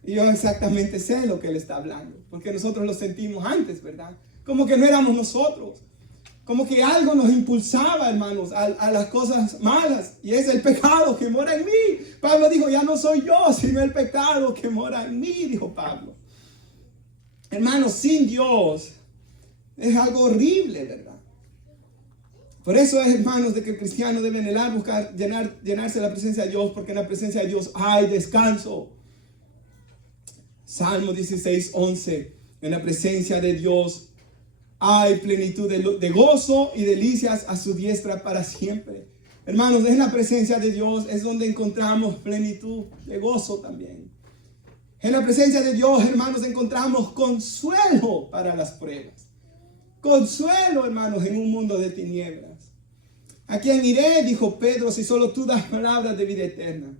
Y yo exactamente sé lo que él está hablando, porque nosotros lo sentimos antes, ¿verdad? Como que no éramos nosotros, como que algo nos impulsaba, hermanos, a las cosas malas, y es el pecado que mora en mí. Pablo dijo, ya no soy yo, sino el pecado que mora en mí, dijo Pablo. Hermanos, sin Dios es algo horrible, ¿verdad? Por eso es, hermanos, de que el cristiano debe anhelar, buscar, llenarse de la presencia de Dios, porque en la presencia de Dios hay descanso. Salmo 16:11, en la presencia de Dios hay plenitud de gozo y delicias a su diestra para siempre. Hermanos, en la presencia de Dios es donde encontramos plenitud de gozo también. En la presencia de Dios, hermanos, encontramos consuelo para las pruebas. Consuelo, hermanos, en un mundo de tinieblas. ¿A quién iré? Dijo Pedro, si solo tú das palabras de vida eterna.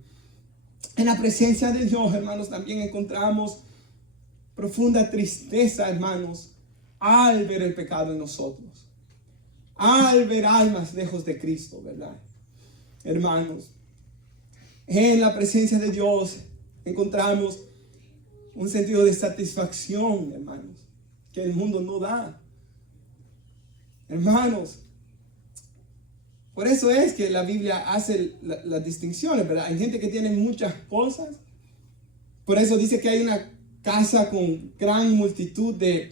En la presencia de Dios, hermanos, también encontramos profunda tristeza, hermanos, al ver el pecado en nosotros. al ver almas lejos de Cristo, ¿verdad? Hermanos, en la presencia de Dios encontramos un sentido de satisfacción, hermanos, que el mundo no da. Hermanos, por eso es que la Biblia hace las distinciones, ¿verdad? Hay gente que tiene muchas cosas. Por eso dice que hay una casa con gran multitud de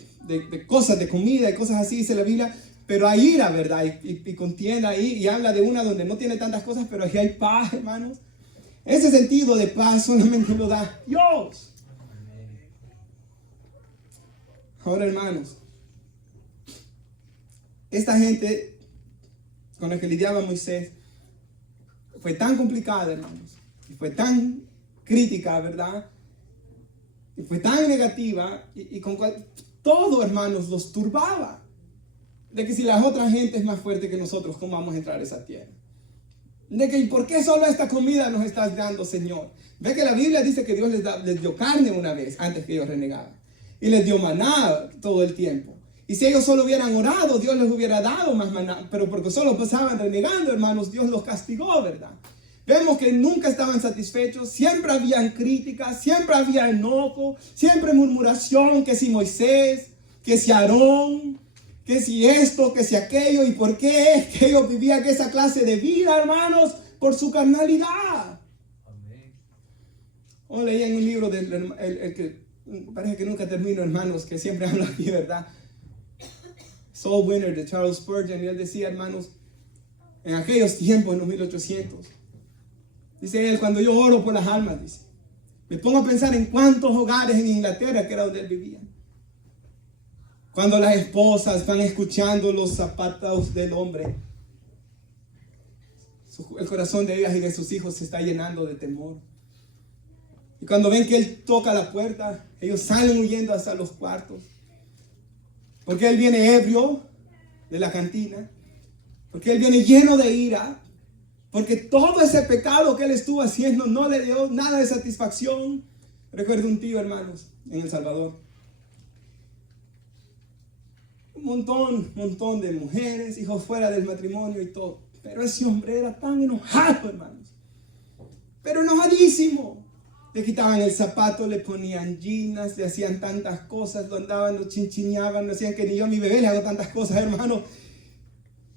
cosas, de comida y cosas así, dice la Biblia. Pero hay ira, ¿verdad? Y contienda ahí. Y habla de una donde no tiene tantas cosas, pero aquí hay paz, hermanos. Ese sentido de paz solamente lo da Dios. Ahora, hermanos, esta gente con la que lidiaba Moisés fue tan complicada, hermanos, y fue tan crítica, ¿verdad? Y fue tan negativa, y con cual todo, hermanos, los turbaba. De que si la otra gente es más fuerte que nosotros, ¿cómo vamos a entrar a esa tierra? De que, ¿por qué solo esta comida nos estás dando, Señor? Ve que la Biblia dice que Dios les dio carne una vez, antes que ellos renegaban. Y les dio maná todo el tiempo. Y si ellos solo hubieran orado, Dios les hubiera dado más maná. Pero porque solo pasaban renegando, hermanos, Dios los castigó, ¿verdad? Vemos que nunca estaban satisfechos, siempre habían críticas, siempre había enojo, siempre murmuración, que si Moisés, que si Aarón, que si esto, que si aquello. ¿Y por qué es que ellos vivían esa clase de vida, hermanos? Por su carnalidad. Amén. O leí en un libro el que parece que nunca termino, hermanos, que siempre habla aquí, ¿verdad? Soul Winner de Charles Spurgeon, y él decía, hermanos, en aquellos tiempos, en los 1800, dice él, cuando yo oro por las almas, dice, me pongo a pensar en cuántos hogares en Inglaterra, que era donde él vivía, cuando las esposas van escuchando los zapatos del hombre, el corazón de ellas y de sus hijos se está llenando de temor. Y cuando ven que él toca la puerta, ellos salen huyendo hacia los cuartos. Porque él viene ebrio de la cantina. Porque él viene lleno de ira. Porque todo ese pecado que él estuvo haciendo no le dio nada de satisfacción. Recuerdo un tío, hermanos, en El Salvador. Un montón de mujeres, hijos fuera del matrimonio y todo. Pero ese hombre era tan enojado, hermanos. Pero enojadísimo. Le quitaban el zapato, le ponían ginas, le hacían tantas cosas, lo andaban, lo chinchineaban, le decían que ni yo a mi bebé le hago tantas cosas, hermano.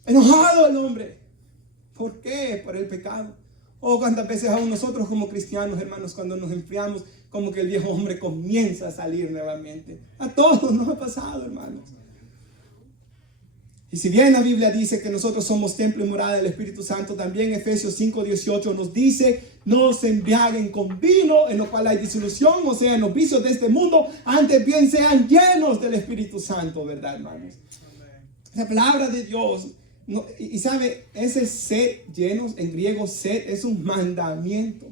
Enojado el hombre. ¿Por qué? Por el pecado. O cuántas veces aún nosotros como cristianos, hermanos, cuando nos enfriamos, como que el viejo hombre comienza a salir nuevamente. A todos nos ha pasado, hermanos. Y si bien la Biblia dice que nosotros somos templo y morada del Espíritu Santo, también Efesios 5:18 nos dice, no se embriaguen con vino, en lo cual hay disolución, o sea, en los vicios de este mundo, antes bien sean llenos del Espíritu Santo, ¿verdad, hermanos? La palabra de Dios, y sabe, ese sed llenos, en griego sed, es un mandamiento.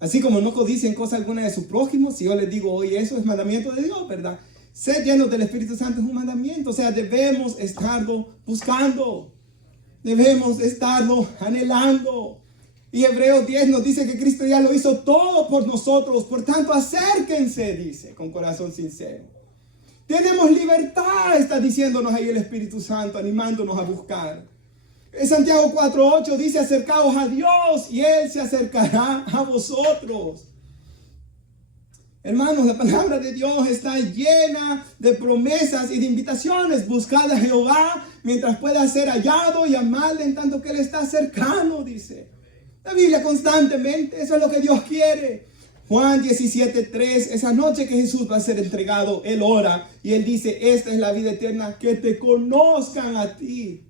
Así como no codicien cosa alguna de su prójimo, si yo les digo hoy eso es mandamiento de Dios, ¿verdad? Ser llenos del Espíritu Santo es un mandamiento, o sea, debemos estarlo buscando, debemos estarlo anhelando. Y Hebreos 10 nos dice que Cristo ya lo hizo todo por nosotros, por tanto acérquense, dice, con corazón sincero. Tenemos libertad, está diciéndonos ahí el Espíritu Santo, animándonos a buscar. En Santiago 4:8 dice, acercaos a Dios y Él se acercará a vosotros. Hermanos, la palabra de Dios está llena de promesas y de invitaciones. Buscad a Jehová mientras pueda ser hallado y amadle en tanto que Él está cercano, dice. La Biblia constantemente, eso es lo que Dios quiere. Juan 17:3, esa noche que Jesús va a ser entregado, Él ora y Él dice, esta es la vida eterna, que te conozcan a ti,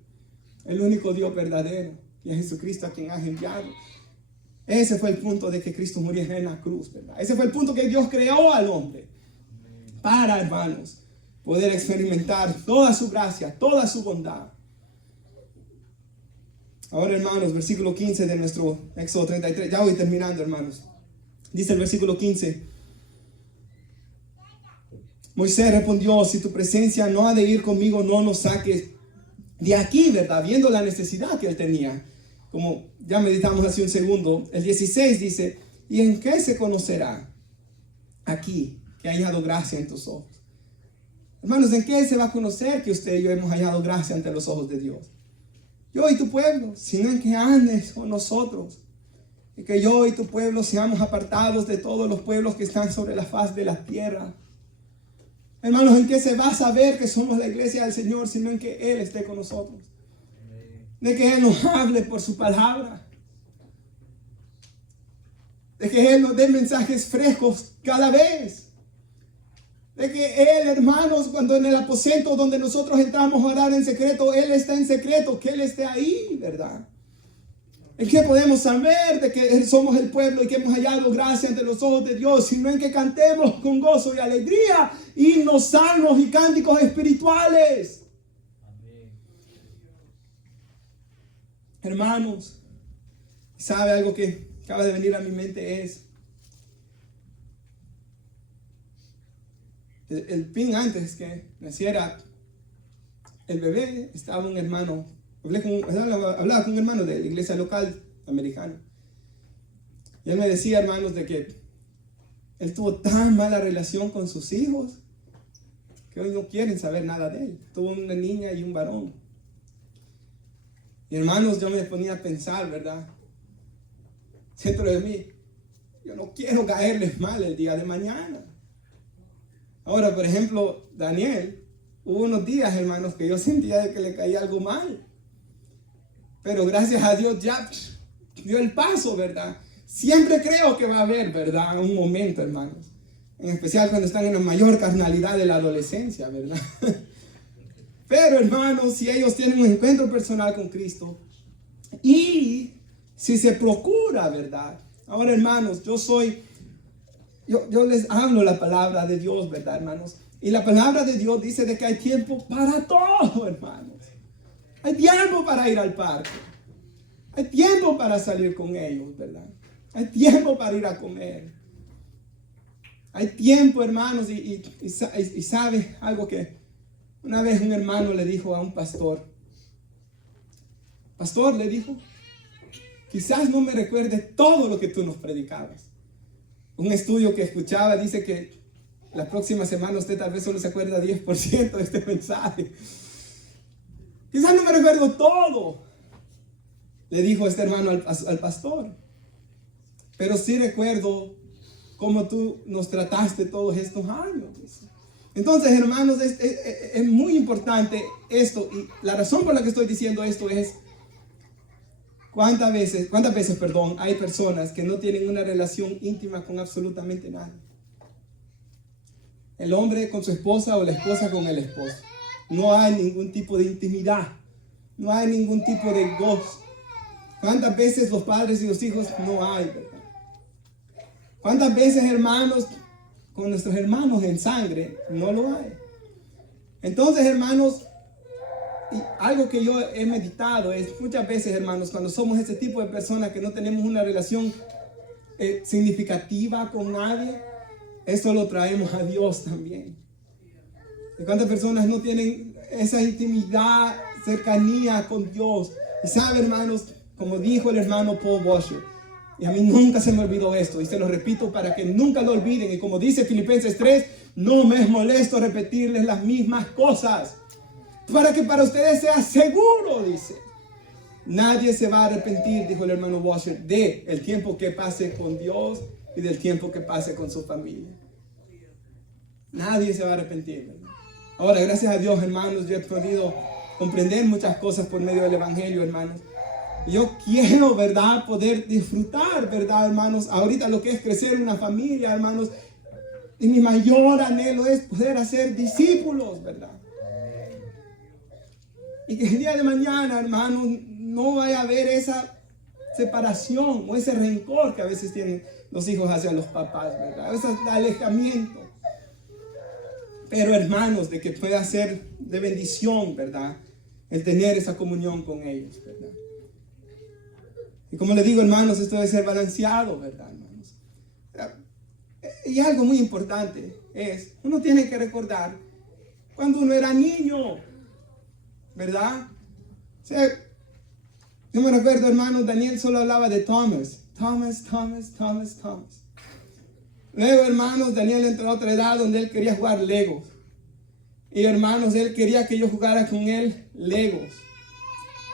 el único Dios verdadero, y a Jesucristo a quien has enviado. Ese fue el punto de que Cristo muriera en la cruz, ¿verdad? Ese fue el punto que Dios creó al hombre. Para, hermanos, poder experimentar toda su gracia, toda su bondad. Ahora, hermanos, versículo 15 de nuestro Éxodo 33. Ya voy terminando, hermanos. Dice el versículo 15. Moisés respondió, si tu presencia no ha de ir conmigo, no nos saques de aquí, ¿verdad? Viendo la necesidad que él tenía. Como ya meditamos hace un segundo, el 16 dice, ¿y en qué se conocerá aquí que ha hallado gracia en tus ojos? Hermanos, ¿en qué se va a conocer que usted y yo hemos hallado gracia ante los ojos de Dios? yo y tu pueblo, sino en que andes con nosotros. Y que yo y tu pueblo seamos apartados de todos los pueblos que están sobre la faz de la tierra. Hermanos, ¿en qué se va a saber que somos la iglesia del Señor? Sino en que Él esté con nosotros. De que Él nos hable por su palabra. De que Él nos dé mensajes frescos cada vez. De que Él, hermanos, cuando en el aposento donde nosotros entramos a orar en secreto, Él está en secreto, que Él esté ahí, ¿verdad? ¿En qué podemos saber de que somos el pueblo y que hemos hallado gracia ante los ojos de Dios? Sino en que cantemos con gozo y alegría himnos, salmos y cánticos espirituales. Amén. Hermanos, ¿sabe algo que acaba de venir a mi mente? Es el pin antes que naciera el bebé, estaba un hermano. Hablaba con un hermano de la iglesia local americana. Y él me decía, hermanos, de que él tuvo tan mala relación con sus hijos que hoy no quieren saber nada de él. Tuvo una niña y un varón. Y hermanos, yo me ponía a pensar, ¿verdad? Dentro de mí, yo no quiero caerles mal el día de mañana. Ahora, por ejemplo, Daniel, hubo unos días, hermanos, que yo sentía que le caía algo mal. Pero gracias a Dios ya dio el paso, ¿verdad? Siempre creo que va a haber, ¿verdad? Un momento, hermanos. En especial cuando están en la mayor carnalidad de la adolescencia, ¿verdad? Pero, hermanos, si ellos tienen un encuentro personal con Cristo y si se procura, ¿verdad? Ahora, hermanos, yo les hablo la palabra de Dios, ¿verdad, hermanos? Y la palabra de Dios dice de que hay tiempo para todo, hermanos. Hay tiempo para ir al parque. Hay tiempo para salir con ellos, ¿verdad? Hay tiempo para ir a comer. Hay tiempo, hermanos, y sabe algo que una vez un hermano le dijo a un pastor. Pastor, le dijo, quizás no me recuerde todo lo que tú nos predicabas. Un estudio que escuchaba dice que la próxima semana usted tal vez solo se acuerda 10% de este mensaje. Quizás no me recuerdo todo, le dijo este hermano al pastor. Pero sí recuerdo cómo tú nos trataste todos estos años. Entonces, hermanos, es muy importante esto. Y la razón por la que estoy diciendo esto es cuántas veces, hay personas que no tienen una relación íntima con absolutamente nadie. El hombre con su esposa o la esposa con el esposo. No hay ningún tipo de intimidad. No hay ningún tipo de gozo. ¿Cuántas veces los padres y los hijos no hay, verdad? ¿Cuántas veces, hermanos, con nuestros hermanos en sangre no lo hay? Entonces, hermanos, y algo que yo he meditado es muchas veces, hermanos, cuando somos ese tipo de personas que no tenemos una relación significativa con nadie, esto lo traemos a Dios también. ¿Y cuántas personas no tienen esa intimidad, cercanía con Dios? Y sabe, hermanos, como dijo el hermano Paul Washer, y a mí nunca se me olvidó esto, y se lo repito para que nunca lo olviden, y como dice Filipenses 3, no me es molesto repetirles las mismas cosas, para que para ustedes sea seguro, dice. Nadie se va a arrepentir, dijo el hermano Washer, de el tiempo que pase con Dios y del tiempo que pase con su familia. Nadie se va a arrepentir, ¿verdad? Ahora, gracias a Dios, hermanos, yo he podido comprender muchas cosas por medio del Evangelio, hermanos. Yo quiero, ¿verdad?, poder disfrutar, ¿verdad, hermanos? Ahorita lo que es crecer en una familia, hermanos. Y mi mayor anhelo es poder hacer discípulos, ¿verdad? Y que el día de mañana, hermanos, no vaya a haber esa separación o ese rencor que a veces tienen los hijos hacia los papás, ¿verdad? Ese alejamiento. Pero, hermanos, de que pueda ser de bendición, ¿verdad?, el tener esa comunión con ellos, ¿verdad? Y como le digo, hermanos, esto debe ser balanceado, ¿verdad, hermanos? Y algo muy importante es, uno tiene que recordar cuando uno era niño, ¿verdad? O sea, yo me recuerdo, hermanos, Daniel solo hablaba de Thomas. Luego, hermanos, Daniel entró a otra edad donde él quería jugar Legos. Y, hermanos, él quería que yo jugara con él Legos.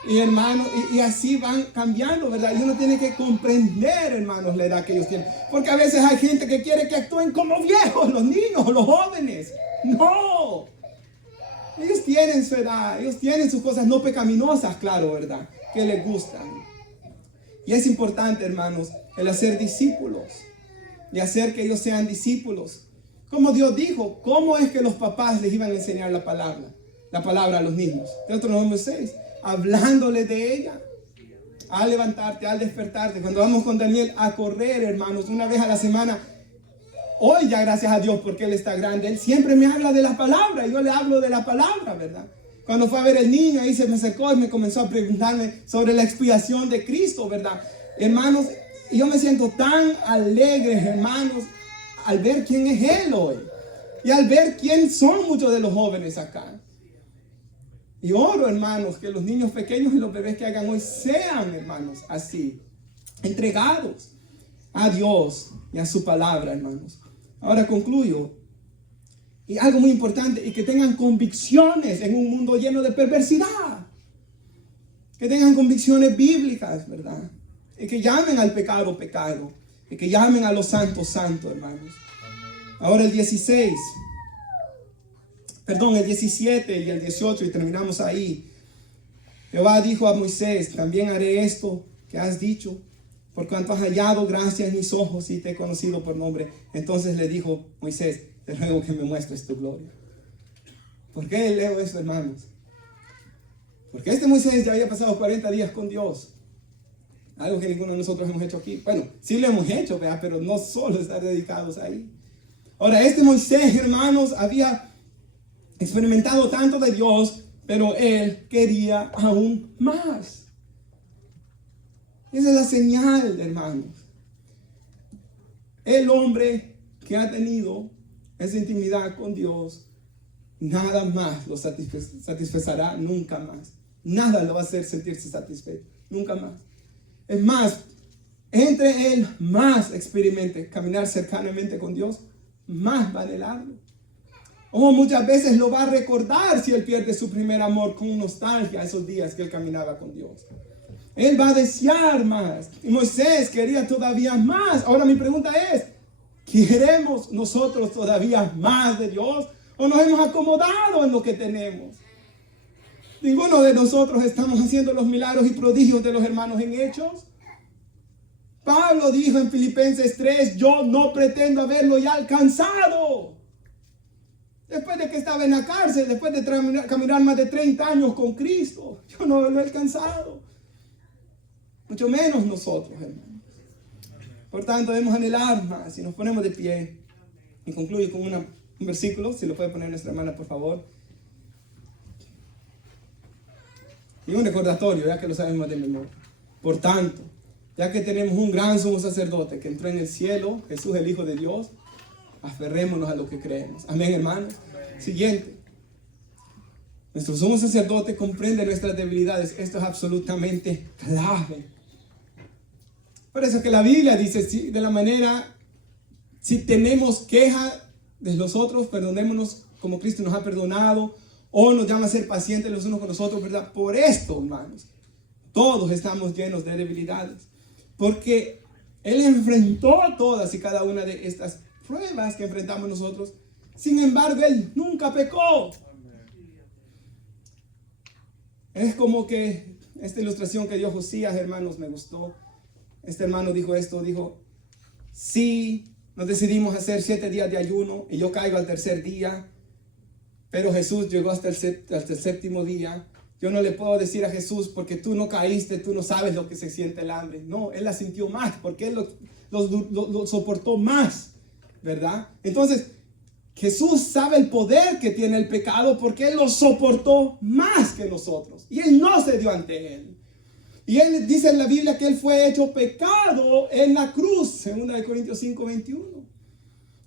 Y hermanos, y así van cambiando, ¿verdad? Y uno tiene que comprender, hermanos, la edad que ellos tienen. Porque a veces hay gente que quiere que actúen como viejos, los niños, los jóvenes. No. Ellos tienen su edad, ellos tienen sus cosas no pecaminosas, claro, ¿verdad? Que les gustan. Y es importante, hermanos, el hacer discípulos. Y hacer que ellos sean discípulos. Como Dios dijo, ¿cómo es que los papás les iban a enseñar la palabra a los niños? Deuteronomio 6. Hablándole de ella, al levantarte, al despertarte. Cuando vamos con Daniel a correr, hermanos, una vez a la semana, hoy ya gracias a Dios porque Él está grande, Él siempre me habla de la palabra, yo le hablo de la palabra, ¿verdad? Cuando fue a ver el niño, ahí se me acercó y me comenzó a preguntarme sobre la expiación de Cristo, ¿verdad? Hermanos, yo me siento tan alegre, hermanos, al ver quién es Él hoy y al ver quién son muchos de los jóvenes acá. Y oro, hermanos, que los niños pequeños y los bebés que hagan hoy sean, hermanos, así, entregados a Dios y a su palabra, hermanos. Ahora concluyo. Y algo muy importante, y que tengan convicciones en un mundo lleno de perversidad. Que tengan convicciones bíblicas, ¿verdad? Y que llamen al pecado, pecado. Y que llamen a los santos, santos, hermanos. Ahora el 17 y el 18, y terminamos ahí. Jehová dijo a Moisés, también haré esto que has dicho, por cuanto has hallado gracia en mis ojos y te he conocido por nombre. Entonces le dijo Moisés, te ruego que me muestres tu gloria. ¿Por qué leo esto, hermanos? Porque este Moisés ya había pasado 40 días con Dios. Algo que ninguno de nosotros hemos hecho aquí. Bueno, sí lo hemos hecho, ¿verdad? Pero no solo estar dedicados ahí. Ahora, este Moisés, hermanos, había experimentado tanto de Dios, pero él quería aún más. Esa es la señal, hermanos. El hombre que ha tenido esa intimidad con Dios, nada más lo satisfacerá nunca más. Nada lo va a hacer sentirse satisfecho, nunca más. Es más, entre él más experimente caminar cercanamente con Dios, más va a anhelarlo. O muchas veces lo va a recordar si él pierde su primer amor con nostalgia esos días que él caminaba con Dios. Él va a desear más. Y Moisés quería todavía más. Ahora mi pregunta es, ¿queremos nosotros todavía más de Dios? ¿O nos hemos acomodado en lo que tenemos? Ninguno de nosotros estamos haciendo los milagros y prodigios de los hermanos en Hechos. Pablo dijo en Filipenses 3, yo no pretendo haberlo ya alcanzado. Después de que estaba en la cárcel, después de caminar más de 30 años con Cristo, yo no lo he alcanzado. Mucho menos nosotros, hermanos. Por tanto, debemos anhelar más. Si nos ponemos de pie, y concluyo con un versículo, si lo puede poner nuestra hermana, por favor. Y un recordatorio, ya que lo sabemos de memoria. Por tanto, ya que tenemos un gran sumo sacerdote que entró en el cielo, Jesús el Hijo de Dios, aferrémonos a lo que creemos. Amén, hermanos. Siguiente. Nuestro sumo sacerdote comprende nuestras debilidades. Esto es absolutamente clave. Por eso es que la Biblia dice, de la manera, si tenemos queja de los otros, perdonémonos como Cristo nos ha perdonado, o nos llama a ser pacientes los unos con los otros, ¿verdad? Por esto, hermanos, todos estamos llenos de debilidades. Porque Él enfrentó todas y cada una de estas pruebas que enfrentamos nosotros. Sin embargo, Él nunca pecó. Es como que esta ilustración que dio Josías, hermanos, me gustó. Este hermano dijo esto, dijo, sí, nos decidimos hacer 7 días de ayuno y yo caigo al tercer día, pero Jesús llegó hasta el séptimo día. Yo no le puedo decir a Jesús, porque tú no caíste, tú no sabes lo que se siente el hambre. No, Él la sintió más, porque Él lo soportó más, ¿verdad? Entonces, Jesús sabe el poder que tiene el pecado, porque Él lo soportó más que nosotros. Y Él no se dio ante Él. Y Él dice en la Biblia que Él fue hecho pecado en la cruz, en 2 Corintios 5, 21.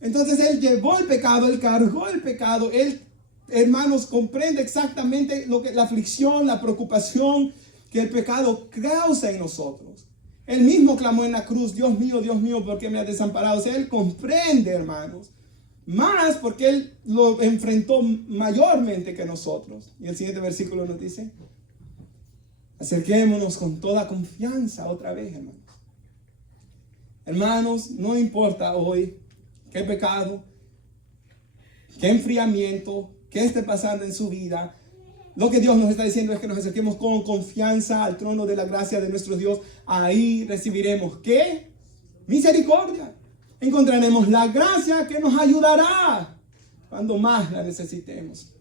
Entonces Él llevó el pecado, Él cargó el pecado, Él, hermanos, comprende exactamente lo que la aflicción, la preocupación que el pecado causa en nosotros. Él mismo clamó en la cruz, Dios mío, ¿por qué me has desamparado? O sea, Él comprende, hermanos, más porque Él lo enfrentó mayormente que nosotros. Y el siguiente versículo nos dice, Acerquémonos con toda confianza otra vez, hermanos. Hermanos, no importa hoy qué pecado, qué enfriamiento, qué esté pasando en su vida. Lo que Dios nos está diciendo es que nos acerquemos con confianza al trono de la gracia de nuestro Dios. Ahí recibiremos, ¿qué? Misericordia. Encontraremos la gracia que nos ayudará cuando más la necesitemos.